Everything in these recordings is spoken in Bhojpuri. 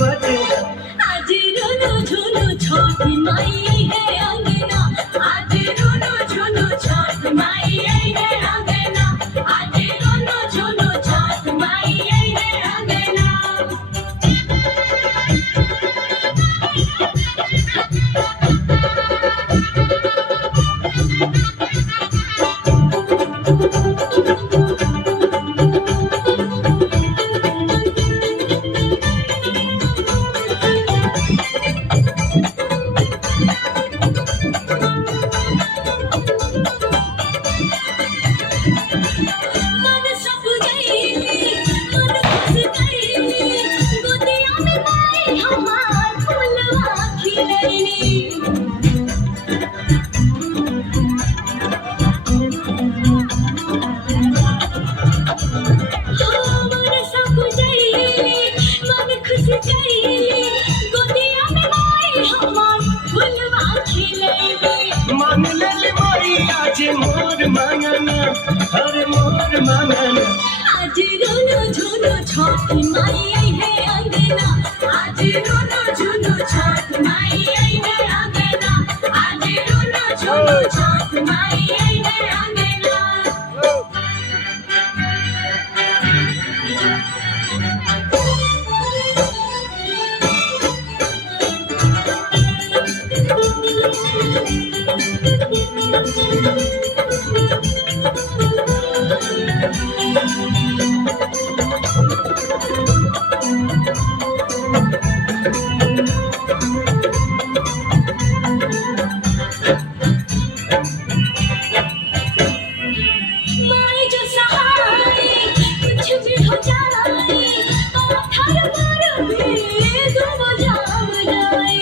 बजना। आज रोनो झुनो छोटी माई है अंगना, आज रोनो झुनो छोटी माई है अंगना, आज रोनो झुनो छोटी माई है अंगना। मन सब गईली, मन खुश गईली, गोदिया में माई हमार फूलवा खिलैली। मन सब गईली, मन खुश गईली, गोदिया में माई हमार फूलवा खिलैली। मान ले मोरी आज मोर मांगना, अरे मोर मांगना। आज रोनो झुनो छोटी माई है अंगना, आज रोनो झुनो छोटी माई है अंगना, आज रोनो झुनो छोटी माई है अंगना। माई जो सहाय कुछ भी हो जाए, पत्थर पर भी डूब जाए।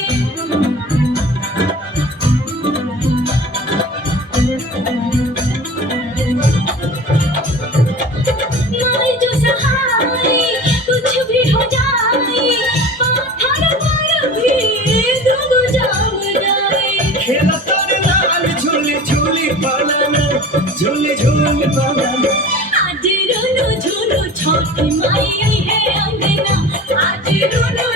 माई जो सहाय कुछ भी हो जाए, पत्थर पर भी डूब जाए। खेला तोरे लाल झूली झूली बनाना, झूली झूली बनाना। आज रोनो झुनो छोटी माई है अंगना, आज रोनो